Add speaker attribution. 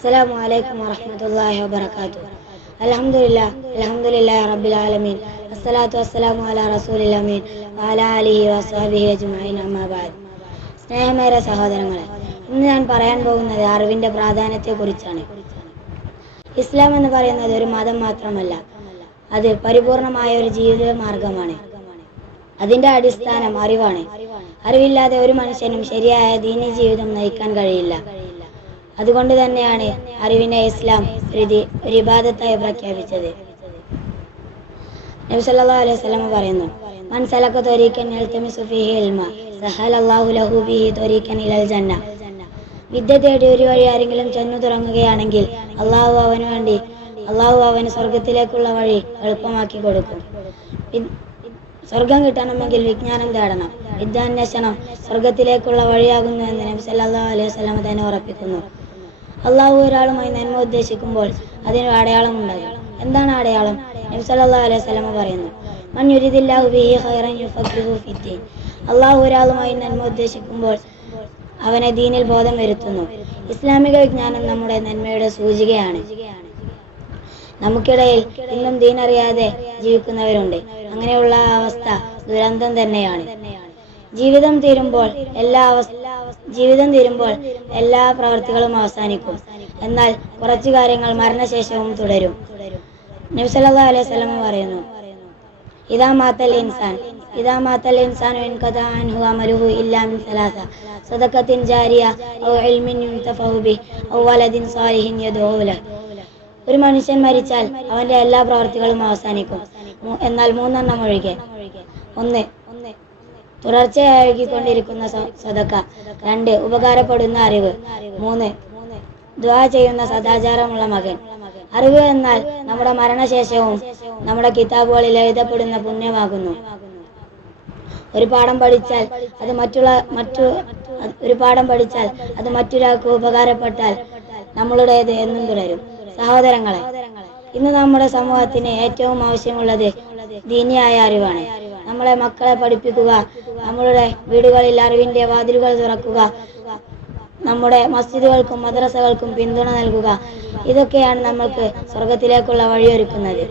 Speaker 1: السلام عليكم ورحمة الله وبركاته الحمد لله الحمد لله رب العالمين الصلاة والسلام على رسول الأمين وعلى آله وصحبه أجمعين أما بعد സ്നേഹമേറെ സഹോദരങ്ങളെ ഇന്ന് ഞാൻ പറയാൻ പോകുന്നത് അറിവിന്റെ പ്രാധാന്യത്തെ കുറിച്ചാണ് ഇസ്ലാം എന്ന് പറയുന്നത് ഒരു മതം മാത്രമല്ല അത് പരിപൂർണമായ ഒരു ജീവിത മാർഗമാണ് അതിന്റെ അടിസ്ഥാനം അറിവാണ് അറിവില്ലാതെ ഒരു മനുഷ്യനും ശരിയായ ദീനി ജീവിതം നയിക്കാൻ കഴിയില്ല അതുകൊണ്ട് തന്നെയാണ് അറിവിനെ ഇസ്ലാം ഒരു ഒരു പ്രഖ്യാപിച്ചത്. നബി സല്ലല്ലാഹു അലൈഹി വസല്ലം പറയുന്നു മൻ സലക ത്വരീഖൻ യൽതമിസു ഫീഹി ഇൽമ ലഹു ബിഹി ത്വരീഖൻ ഇലൽ ജന്ന. വിദ്യ തേടി ഒരു വഴി ആരെങ്കിലും ചെന്നു തുടങ്ങുകയാണെങ്കിൽ അള്ളാഹു അവന് വേണ്ടി അള്ളാഹു അവന് സ്വർഗത്തിലേക്കുള്ള വഴി എളുപ്പമാക്കി കൊടുക്കും. സ്വർഗം കിട്ടണമെങ്കിൽ വിജ്ഞാനം തേടണം വിദ്യാന്വേഷണം സ്വർഗത്തിലേക്കുള്ള വഴിയാകുന്നു എന്ന് നബി സല്ലല്ലാഹു അലൈഹി വസല്ലം തന്നെ ഉറപ്പിക്കുന്നു. അള്ളാഹു ഒരാളുമായി നന്മ ഉദ്ദേശിക്കുമ്പോൾ അതിന് അടയാളം ഉണ്ടാകും. എന്താണ് അടയാളം? നബി സല്ലല്ലാഹു അലൈഹി വസല്ലം പറയുന്നു മൻ യുരിദില്ലാഹു ബിഹി ഖൈറൻ യുഫഖിഹു ഫിദ്ദീൻ. അള്ളാഹു ഒരാളുമായി നന്മ ഉദ്ദേശിക്കുമ്പോൾ അവനെ ദീനിൽ ബോധം വരുത്തുന്നു. ഇസ്ലാമിക വിജ്ഞാനം നമ്മുടെ നന്മയുടെ സൂചികയാണ്. നമുക്കിടയിൽ ഇന്നും ദീനറിയാതെ ജീവിക്കുന്നവരുണ്ട്. അങ്ങനെയുള്ള അവസ്ഥ ദുരന്തം തന്നെയാണ്. ജീവിതം തീരുമ്പോൾ എല്ലാ അവസ്ഥ ജീവിതം തീരുമ്പോൾ എല്ലാ പ്രവർത്തികളും അവസാനിക്കും. എന്നാൽ കുറച്ചു കാര്യങ്ങൾ മരണശേഷവും തുടരും. നബി സല്ലല്ലാഹു അലൈഹി വസല്ലം പറയുന്നു ഇതാ മാത്തൽ ഇൻസാൻ ഇതാ മാത്തൽ ഇൻസാൻ അൻഹു അമലുഹു ഇല്ലാ മിൻ സലാസ സദഖത്തിൻ ജാരിയ ഔ ഇൽമിൻ യുൻതഫഉ ബിഹി ഔ വലദിൻ സാലിഹിൻ യദഉ ലഹു. ഒരു മനുഷ്യൻ മരിച്ചാൽ അവന്റെ എല്ലാ പ്രവർത്തികളും അവസാനിക്കും. എന്നാൽ മൂന്നെണ്ണം ഒഴികെ. ഒന്ന് തുടർച്ചയായി ഒഴുകിക്കൊണ്ടിരിക്കുന്ന സദക്ക. രണ്ട് ഉപകാരപ്പെടുന്ന അറിവ്. മൂന്ന് ദ്വാ ചെയ്യുന്ന സദാചാരമുള്ള മകൻ. അറിവ് എന്നാൽ നമ്മുടെ മരണശേഷവും നമ്മുടെ കിതാബുകളിൽ എഴുതപ്പെടുന്ന പുണ്യമാകുന്നു. ഒരു പാഠം പഠിച്ചാൽ അത് മറ്റുള്ള മറ്റു ഒരു പാഠം പഠിച്ചാൽ അത് മറ്റൊരാൾക്ക് ഉപകാരപ്പെട്ടാൽ നമ്മളുടേത് എന്നും തുടരും. സഹോദരങ്ങളെ ഇന്ന് നമ്മുടെ സമൂഹത്തിന് ഏറ്റവും ആവശ്യമുള്ളത് ദീനിയായ അറിവാണ്. നമ്മളെ മക്കളെ പഠിപ്പിക്കുക നമ്മളുടെ വീടുകളിൽ അറിവിന്റെ വാതിലുകൾ തുറക്കുക നമ്മുടെ മസ്ജിദുകൾക്കും മദ്രസകൾക്കും പിന്തുണ നൽകുക. ഇതൊക്കെയാണ് നമ്മൾക്ക് സ്വർഗത്തിലേക്കുള്ള വഴിയൊരുക്കുന്നത്.